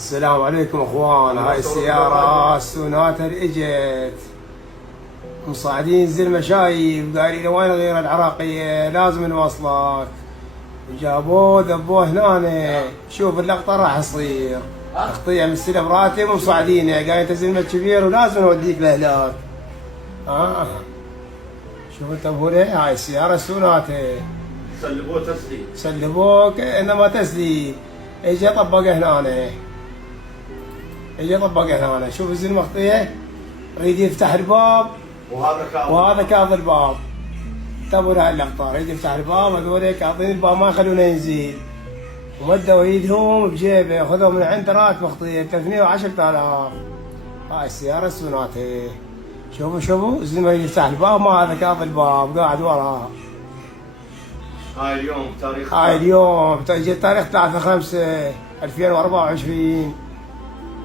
السلام عليكم اخوان. هاي السيارة السوناتا اللي اجت مصعدين زلمة شايب قايلين وين غير العراقية لازم نوصلك، جابوه ذبوه هنا. شوف اللقطة راح تصير تقطيع مستلف راتب ومصعدينه قايل انت زلمة كبير ولازم نوديك لهناك. شوف انت ابو ليه هاي السيارة السوناتا سلبوه تسليم، سلبوك انما تسليم. اجى طبق هنا، اجى طبق هنا. شوف الزلمة مخطية يريد يفتح الباب وهذا كاظ الباب. انتبهوا لهاي اللقطة، يريد يفتح الباب هذول كاظين الباب ما يخلونه ينزل، ومدوا ايدهم بجيبه خذوا من عند رات مخطية 310,000. هاي السيارة السوناتا. شوفوا الزلمة يريد يفتح الباب ما هذا كاظ الباب قاعد وراها. هاي اليوم تاريخ، هاي اليوم تجي تاريخ 3/5/2024.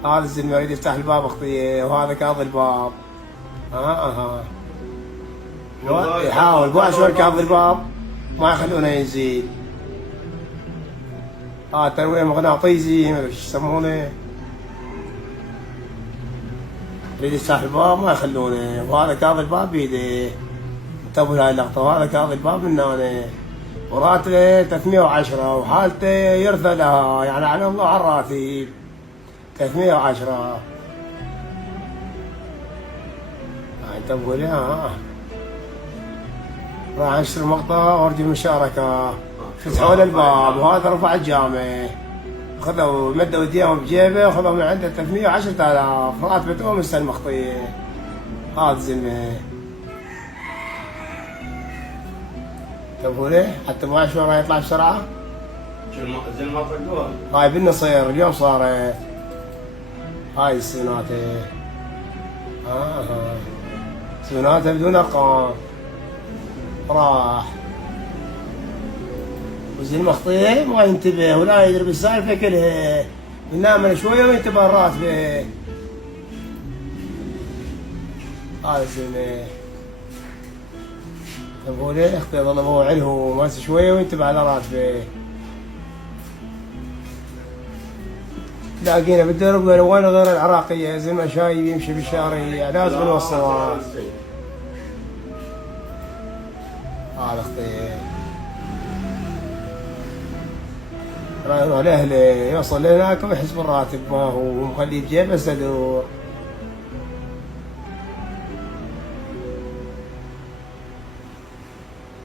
هذا الزلمة يريد يفتح الباب اخطيه وهذا كاظ الباب. يحاول بقى شوي كاظ الباب ما يخلونه ينزل. ترويع مغناطيسي ما ادري ايش يسمونه. يريد يفتح الباب ما يخلونه وهذا كاظ الباب بيده. انتبهوا لهاي اللقطة، وهذا كاظ الباب من هنا وراتبه 310 وحالته يرثى لها، يعني على الله على الراتب 310. انتبهوا لي. راح انشر مقطع وارجو المشاركة. فتحوا له الباب وهذا رفع الجامع، خذوا مدوا ايديهم بجيبه وخذوا من عنده 310,000 راتبته من المخطية. هذا زلمة انتبهوا لي حتى ما شو راح يطلع بسرعة. زي ما طقوها هاي بالنصير اليوم صارت هاي السوناتا. سوناتا بدون ارقام راح، وزي المخطية ما ينتبه ولا يدري بالسالفة كلها، ينام شوية وينتبه الراتبة. هاي الزلمة انتبهوا لي اختي ظل ابو علهو ماسك شوية وينتبه على راتبه. تلاقينا بالدرب وين غير العراقية زي ما شايب يمشي بالشارع لازم نوصلها. هذا اختي راح يروح لاهله يوصل لهناك ويحس بالراتب ما هو مخليه بجيبه صدور.